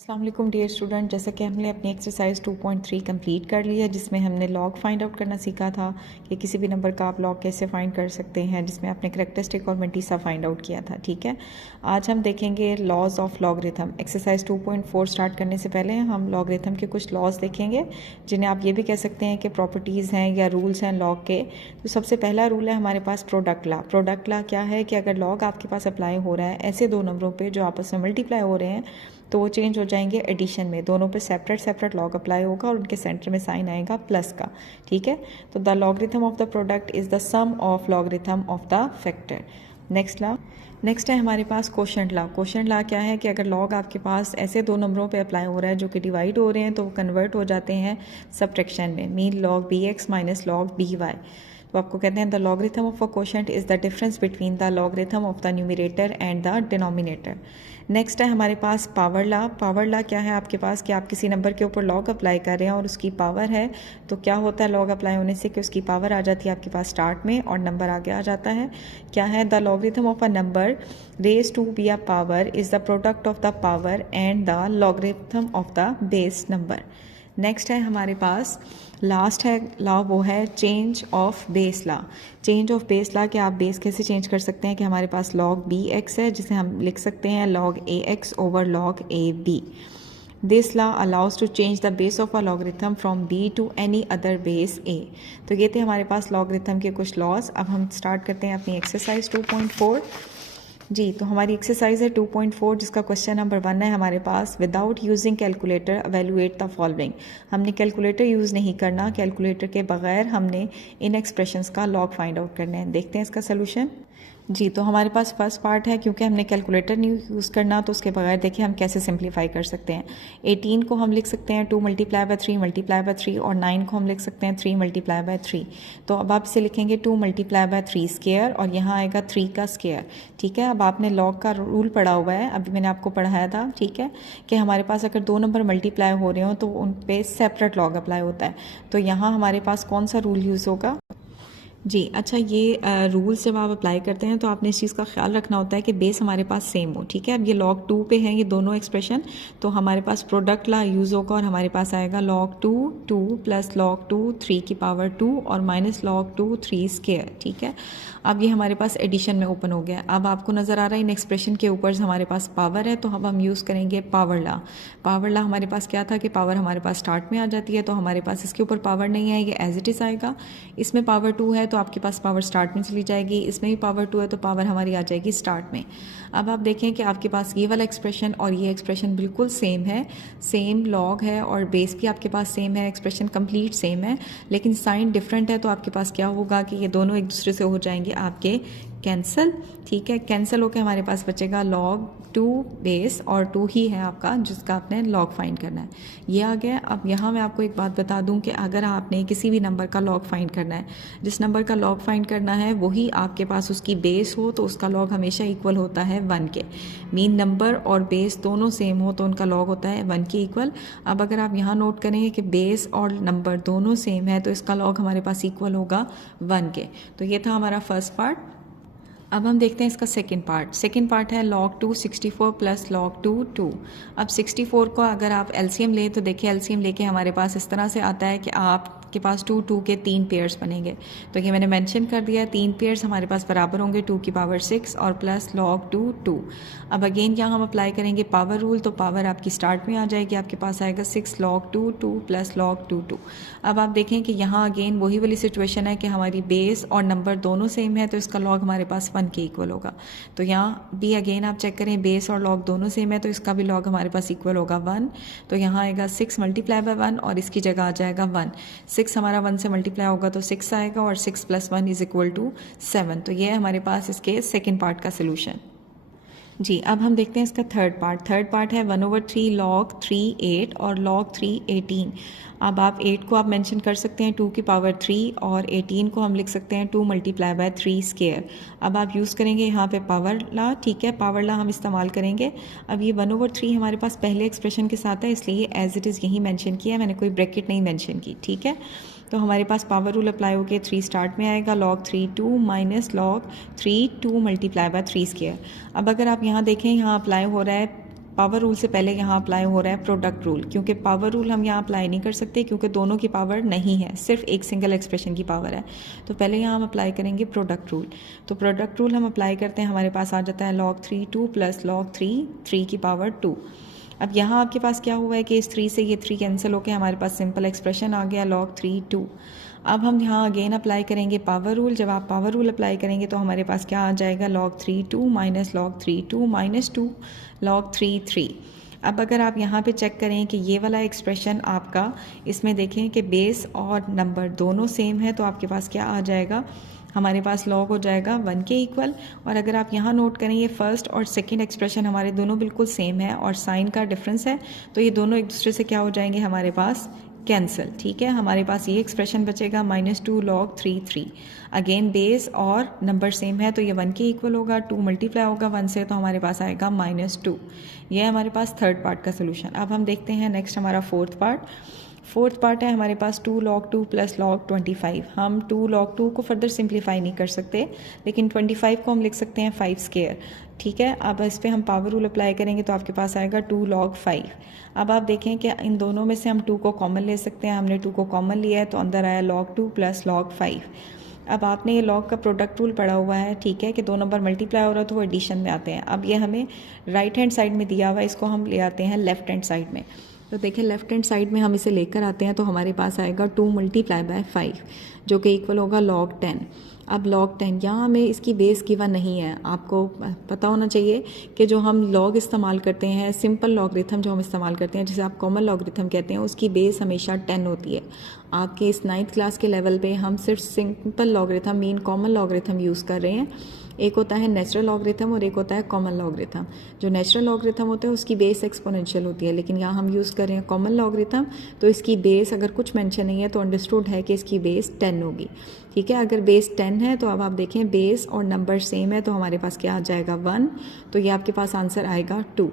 अस्सलाम वालेकुम dear student, जैसा कि हमने अपनी एक्सरसाइज 2.3 कंप्लीट कर लिया, जिसमें हमने लॉग फाइंड आउट करना सीखा था कि किसी भी नंबर का आप लॉग कैसे फाइंड कर सकते हैं, जिसमें आपने करैक्टरिस्टिक और मल्टीसा फाइंड आउट किया था। ठीक है, आज हम देखेंगे laws of logarithm. Exercise 2.4 start करने से पहले हम लॉगरिथम के कुछ लॉज देखेंगे, जिन्हें आप ये भी कह सकते हैं कि प्रॉपर्टीज़ हैं या रूल्स हैं लॉग के। तो सबसे पहला रूल है हमारे पास प्रोडक्ट लॉ। प्रोडक्ट लॉ क्या है कि अगर लॉग आपके पास अप्लाई हो रहा है ऐसे दो नंबरों पर जो आपस में मल्टीप्लाई हो रहे हैं, तो वो चेंज हो जाएंगे एडिशन में। दोनों पे सेपरेट सेपरेट लॉग अप्लाई होगा और उनके सेंटर में साइन आएगा प्लस का। ठीक है, तो the logarithm of the product is the sum of logarithm of the factor. Next है हमारे पास क्वोशंट लॉ। क्वोशंट लॉ क्या है कि अगर लॉग आपके पास ऐसे दो नंबरों पे अप्लाई हो रहा है जो कि डिवाइड हो रहे हैं, तो वो कन्वर्ट हो जाते हैं सब्ट्रैक्शन में। Mean log B X minus log B Y. तो आपको कहते हैं the logarithm of a quotient is the difference between the logarithm of the numerator and the denominator. Next है हमारे पास पावर लॉ। पावर लॉ क्या है आपके पास कि आप किसी नंबर के ऊपर लॉग अप्लाई कर रहे हैं और उसकी पावर है, तो क्या होता है लॉग अप्लाई होने से कि उसकी पावर आ जाती है आपके पास स्टार्ट में और नंबर आगे आ जाता है। क्या है the logarithm of a number raise to be a power is the product of the power and the logarithm of the base number. Next है हमारे पास लास्ट है लॉ, वो है change of base law. Change of base law कि आप base कैसे change कर सकते हैं कि हमारे पास लॉग बी एक्स है, जिसे हम लिख सकते हैं log A X over log A B. This law allows to change the base of a logarithm from B to any other base A. तो ये थे हमारे पास लॉगरिथम के कुछ लॉज। अब हम स्टार्ट करते हैं अपनी एक्सरसाइज 2.4। जी, तो हमारी एक्सरसाइज है 2.4, जिसका क्वेश्चन नंबर 1 है हमारे पास without using calculator evaluate the following. हमने कैलकुलेटर यूज़ नहीं करना, कैलकुलेटर के बगैर हमने इन एक्सप्रेशंस का लॉग फाइंड आउट करना है। देखते हैं इसका सोल्यूशन। जी, तो हमारे पास फर्स्ट पार्ट है, क्योंकि हमने कैलकुलेटर नहीं यूज़ करना तो उसके बगैर देखिए हम कैसे सिंप्लीफाई कर सकते हैं। 18 को हम लिख सकते हैं 2 मल्टीप्लाई बाय 3 मल्टीप्लाई बाय 3, और 9 को हम लिख सकते हैं 3 मल्टीप्लाई बाय 3। तो अब आप इसे लिखेंगे 2 मल्टीप्लाई बाय 3 स्क्वायर, और यहाँ आएगा 3 का स्क्वायर। ठीक है, अब आपने लॉग का रूल पढ़ा हुआ है, अभी मैंने आपको पढ़ाया था। ठीक है, कि हमारे पास अगर दो नंबर मल्टीप्लाई हो रहे हो तो उन पे सेपरेट लॉग अप्लाई होता है। तो यहाँ हमारे पास कौन सा रूल यूज़ होगा? जी अच्छा, ये रूल्स जब आप अप्लाई करते हैं तो आपने इस चीज़ का ख्याल रखना होता है कि बेस हमारे पास सेम हो। ठीक है, अब ये लॉग 2 पे हैं ये दोनों एक्सप्रेशन, तो हमारे पास प्रोडक्ट लॉ यूज़ होगा और हमारे पास आएगा लॉग 2 2 प्लस लॉग 2 3 की पावर 2 और माइनस लॉग 2 3 स्क्वायर। ठीक है, अब ये हमारे पास एडिशन में ओपन हो गया। अब आपको नज़र आ रहा है इन एक्सप्रेशन के ऊपर हमारे पास पावर है, तो अब हम यूज़ करेंगे पावर लॉ। पावर लॉ हमारे पास क्या था कि पावर हमारे पास स्टार्ट में आ जाती है, तो हमारे पास इसके ऊपर पावर नहीं आएगी, एज इट इज़ आएगा। इसमें पावर 2 है तो आपके पास पावर स्टार्ट में चली जाएगी, इसमें भी पावर 2 है तो पावर हमारी आ जाएगी स्टार्ट में। अब आप देखें कि आपके पास ये वाला एक्सप्रेशन और ये एक्सप्रेशन बिल्कुल सेम है, सेम लॉग है और बेस भी आपके पास सेम है, एक्सप्रेशन कंप्लीट सेम है, लेकिन साइन डिफरेंट है। तो आपके पास क्या होगा कि ये दोनों एक दूसरे से हो जाएंगे आपके कैंसिल। ठीक है, कैंसिल होकर हमारे पास बचेगा लॉग 2 बेस, और 2 ही है आपका जिसका आपने लॉग फाइंड करना है। ये आ गया। अब यहाँ मैं आपको एक बात बता दूं कि अगर आपने किसी भी नंबर का लॉग फाइंड करना है, जिस नंबर का लॉग फाइंड करना है वही आपके पास उसकी बेस हो, तो उसका लॉग हमेशा इक्वल होता है 1 के। मीन नंबर और बेस दोनों सेम हो तो उनका लॉग होता है 1 के इक्वल। अब अगर आप यहाँ नोट करेंगे कि बेस और नंबर दोनों सेम है तो इसका लॉग हमारे पास इक्वल होगा 1 के। तो ये था हमारा फर्स्ट पार्ट। अब हम देखते हैं इसका सेकंड पार्ट। सेकंड पार्ट है log 2 64 प्लस log 2 2। अब 64 को अगर आप एलसीएम लें तो देखिए एलसीएम लेके हमारे पास इस तरह से आता है कि आपके पास 2 2 के 3 पेयर्स बनेंगे। तो ये मैंने मेंशन कर दिया, 3 पेयर्स हमारे पास बराबर होंगे 2 की पावर 6 और प्लस log 2 2। अब अगेन यहाँ हम अप्लाई करेंगे पावर रूल, तो पावर आपकी स्टार्ट में आ जाएगी, आपके पास आएगा 6 log 2 2 प्लस log 2 2। अब आप देखें कि यहाँ अगेन वही वाली सिचुएशन है कि हमारी बेस और नंबर दोनों सेम है, तो इसका लॉग हमारे पास 1 के इक्वल होगा। तो यहाँ भी अगेन आप चेक करें, बेस और लॉग दोनों सेम है तो इसका भी लॉग हमारे पास इक्वल होगा 1। तो यहाँ आएगा 6 मल्टीप्लाई बाय 1 और इसकी जगह आ जाएगा 1। 6 हमारा 1 से मल्टीप्लाई होगा तो 6 आएगा, और 6 + 1 इज इक्वल टू 7। तो ये है हमारे पास इसके सेकेंड पार्ट का सोल्यूशन। जी, अब हम देखते हैं इसका थर्ड पार्ट। थर्ड पार्ट है 1/3 log 3 8 और log 3 18। अब आप 8 को आप मेंशन कर सकते हैं 2 की पावर 3, और 18 को हम लिख सकते हैं 2 मल्टीप्लाई बाय 3 स्क्वायर। अब आप यूज़ करेंगे यहाँ पे पावर लॉ। ठीक है, पावर लॉ हम इस्तेमाल करेंगे। अब ये 1/3 हमारे पास पहले एक्सप्रेशन के साथ है, इसलिए एज इट इज़ यही मेंशन किया है, मैंने कोई ब्रैकेट नहीं मेंशन की। ठीक है, तो हमारे पास पावर रूल अप्लाई होकर 3 स्टार्ट में आएगा, log 3 2 minus log 3 2 multiply by 3 square. अब अगर आप यहाँ देखें, यहाँ अप्लाई हो रहा है पावर रूल से पहले यहाँ अप्लाई हो रहा है प्रोडक्ट रूल, क्योंकि पावर रूल हम यहाँ अप्लाई नहीं कर सकते क्योंकि दोनों की पावर नहीं है, सिर्फ एक सिंगल एक्सप्रेशन की पावर है। तो पहले यहाँ हम अप्लाई करेंगे प्रोडक्ट रूल। तो प्रोडक्ट रूल हम अप्लाई करते हैं, हमारे पास आ जाता है log 3 2 प्लस log 3 3 की पावर 2। अब यहाँ आपके पास क्या हुआ है कि इस 3 से ये 3 कैंसिल होकर हमारे पास सिंपल एक्सप्रेशन आ गया log 3 2। अब हम यहाँ अगेन अप्लाई करेंगे पावर रूल। जब आप पावर रूल अप्लाई करेंगे तो हमारे पास क्या आ जाएगा log 3 2 minus log 3 2 minus 2 log 3 3। अब अगर आप यहाँ पे चेक करें कि ये वाला एक्सप्रेशन आपका, इसमें देखें कि बेस और नंबर दोनों सेम है, तो आपके पास क्या आ जाएगा, हमारे पास log हो जाएगा 1 के इक्वल। और अगर आप यहाँ नोट करें ये फर्स्ट और सेकंड एक्सप्रेशन हमारे दोनों बिल्कुल सेम है और साइन का डिफरेंस है, तो ये दोनों एक दूसरे से क्या हो जाएंगे हमारे पास कैंसिल। ठीक है, हमारे पास ये एक्सप्रेशन बचेगा -2 log 3 3। अगेन बेस और नंबर सेम है तो ये 1 के इक्वल होगा, 2 मल्टीप्लाई होगा 1 से तो हमारे पास आएगा -2। ये हमारे पास थर्ड पार्ट का सोल्यूशन। अब हम देखते हैं नेक्स्ट हमारा फोर्थ पार्ट है हमारे पास 2 log 2 प्लस log 25। हम 2 log 2 को फर्दर सिंप्लीफाई नहीं कर सकते, लेकिन 25 को हम लिख सकते हैं 5 स्क्वायर। ठीक है, अब इस पर हम पावर रूल अप्लाई करेंगे तो आपके पास आएगा 2 log 5। अब आप देखें कि इन दोनों में से हम 2 को कॉमन ले सकते हैं, हमने 2 को कॉमन लिया है तो अंदर आया log 2 प्लस log 5। अब आपने ये log का प्रोडक्ट रूल पढ़ा हुआ है, ठीक है, कि दो नंबर मल्टीप्लाई हो रहा है तो वो एडिशन में आते हैं। अब ये हमें राइट हैंड साइड में दिया हुआ है, इसको हम ले आते हैं लेफ्ट हैंड साइड में। तो देखिए लेफ्ट हैंड साइड में हम इसे लेकर आते हैं तो हमारे पास आएगा 2 मल्टीप्लाई बाय 5 जो कि इक्वल होगा log 10। अब log 10 यहाँ हमें इसकी बेस गिवन नहीं है, आपको पता होना चाहिए कि जो हम log इस्तेमाल करते हैं, सिंपल लॉगरिथम जो हम इस्तेमाल करते हैं जिसे आप कॉमन लॉगरिथम कहते हैं, उसकी बेस हमेशा 10 होती है। आपके इस 9th क्लास के लेवल पे हम सिर्फ simple logarithm mean common logarithm use कर रहे हैं। एक होता है नेचुरल लॉगरिथम और एक होता है कॉमन लॉगरिथम। जो नेचुरल लॉगरिथम होता है उसकी बेस एक्सपोनेंशियल होती है, लेकिन यहाँ हम यूज़ कर रहे हैं कॉमन लॉगरिथम, तो इसकी बेस अगर कुछ मेंशन नहीं है तो अंडरस्टूड है कि इसकी बेस 10 होगी। ठीक है, अगर बेस 10 है तो अब आप देखें बेस और नंबर सेम है तो हमारे पास क्या आ जाएगा 1, तो ये आपके पास आंसर आएगा 2।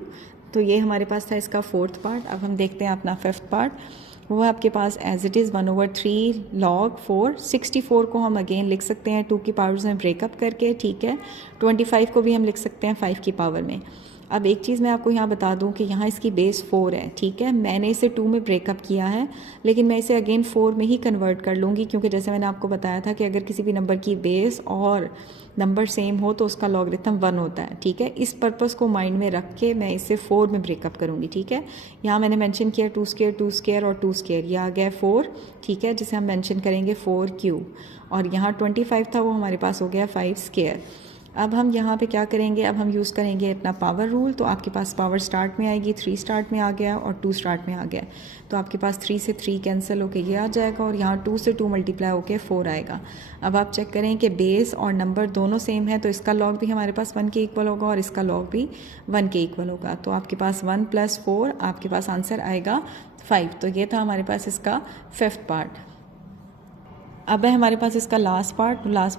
तो ये हमारे पास था इसका फोर्थ पार्ट। अब हम देखते हैं अपना फिफ्थ पार्ट, वो है आपके पास एज इट इज़ 1/3 log 4। 64 को हम अगेन लिख सकते हैं 2 की पावर्स में ब्रेकअप करके। ठीक है, 25 को भी हम लिख सकते हैं 5 की पावर में। अब एक चीज़ मैं आपको यहाँ बता दूँ कि यहाँ इसकी बेस 4 है। ठीक है, मैंने इसे 2 में ब्रेकअप किया है, लेकिन मैं इसे अगेन 4 में ही कन्वर्ट कर लूँगी, क्योंकि जैसे मैंने आपको बताया था कि अगर किसी भी नंबर की बेस और नंबर सेम हो तो उसका लॉगरिथम 1 होता है। ठीक है, इस पर्पस को माइंड में रख के मैं इसे 4 में ब्रेकअप करूँगी। ठीक है, यहाँ मैंने मेंशन किया 2 स्क्वायर 2 स्क्वायर और 2 स्क्वायर, ये आ गया 4। ठीक है, जिसे हम मेंशन करेंगे 4 क्यूब, और यहाँ 25 था वो हमारे पास हो गया 5 स्क्वायर। अब हम यहाँ पे क्या करेंगे, अब हम यूज़ करेंगे अपना पावर रूल। तो आपके पास पावर स्टार्ट में आएगी, 3 स्टार्ट में आ गया और 2 स्टार्ट में आ गया, तो आपके पास 3 से 3 कैंसिल होके ये आ जाएगा और यहाँ 2 से 2 मल्टीप्लाई होके 4 आएगा। अब आप चेक करें कि बेस और नंबर दोनों सेम है, तो इसका लॉग भी हमारे पास 1 के इक्वल होगा और इसका लॉग भी 1 के इक्वल होगा। तो आपके पास 1 + 4 आपके पास आंसर आएगा 5। तो ये था हमारे पास इसका फिफ्थ पार्ट। अब है हमारे पास इसका लास्ट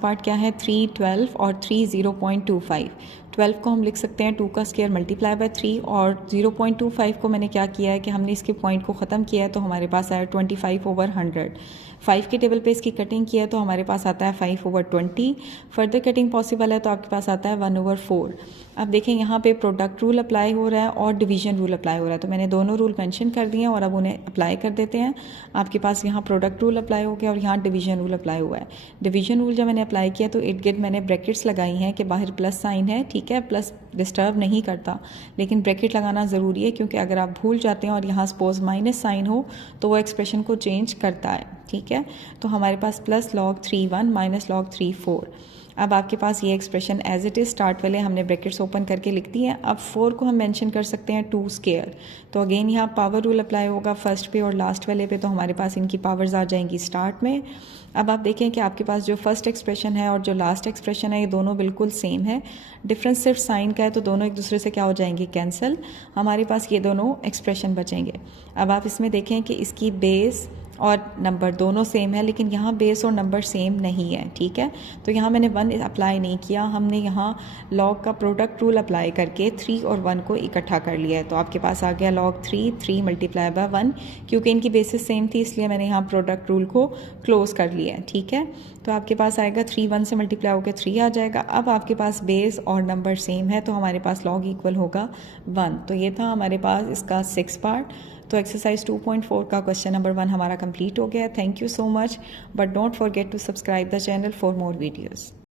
पार्ट क्या है, 3 12 और 3 0.25। 12 को हम लिख सकते हैं 2 का स्क्वायर मल्टीप्लाई बाय 3, और 0.25 को मैंने क्या किया है कि हमने इसके पॉइंट को ख़त्म किया है तो हमारे पास आया 25/100। 5 के टेबल पे इसकी कटिंग किया है तो हमारे पास आता है 5/20। फर्दर कटिंग पॉसिबल है तो आपके पास आता है 1/4। अब देखें यहाँ पे प्रोडक्ट रूल अप्लाई हो रहा है और डिवीजन रूल अप्लाई हो रहा है, तो मैंने दोनों रूल मेंशन कर दिए हैं और अब उन्हें अप्लाई कर देते हैं। आपके पास यहाँ प्रोडक्ट रूल अप्लाई हो गया और यहाँ डिवीजन रूल अप्लाई हुआ है। डिवीजन रूल जब मैंने अप्लाई किया तो इर्द गिर्द मैंने ब्रैकेट्स लगाई हैं कि बाहर प्लस साइन है। ठीक है, प्लस डिस्टर्ब नहीं करता, लेकिन ब्रैकेट लगाना ज़रूरी है, क्योंकि अगर आप भूल जाते हैं और यहाँ सपोज माइनस साइन हो तो वो एक्सप्रेशन को चेंज करता है। ठीक है, तो हमारे पास प्लस log 3 1 माइनस log 3 4। अब आपके पास ये expression as it is start वाले हमने ब्रैकेट्स ओपन करके लिख दी हैं। अब 4 को हम मेंशन कर सकते हैं 2 स्क्वायर, तो अगेन यहाँ पावर रूल अप्लाई होगा फर्स्ट पे और लास्ट वाले पे, तो हमारे पास इनकी पावर्स आ जाएंगी स्टार्ट में। अब आप देखें कि आपके पास जो फर्स्ट एक्सप्रेशन है और जो लास्ट एक्सप्रेशन है ये दोनों बिल्कुल सेम है, डिफरेंस सिर्फ साइन का है, तो दोनों एक दूसरे से क्या हो जाएंगे, कैंसिल। हमारे पास ये दोनों एक्सप्रेशन बचेंगे। अब आप इसमें देखें कि इसकी बेस और नंबर दोनों सेम है, लेकिन यहाँ बेस और नंबर सेम नहीं है, ठीक है। तो यहाँ मैंने 1 अप्लाई नहीं किया, हमने यहाँ लॉग का प्रोडक्ट रूल अप्लाई करके 3 और 1 को इकट्ठा कर लिया है। तो आपके पास आ गया log 3 मल्टीप्लाई बाय 1, क्योंकि इनकी बेसिस सेम थी इसलिए मैंने यहाँ प्रोडक्ट रूल को क्लोज कर लिया है, ठीक है। तो आपके पास आएगा 3 1 से मल्टीप्लाई होकर 3 आ जाएगा। अब आपके पास बेस और नंबर सेम है तो हमारे पास log इक्वल होगा 1। तो ये था हमारे पास इसका 6 पार्ट। तो एक्सरसाइज 2.4 का क्वेश्चन नंबर 1 हमारा कंप्लीट हो गया। Thank you so much, but don't forget to subscribe the channel for more videos.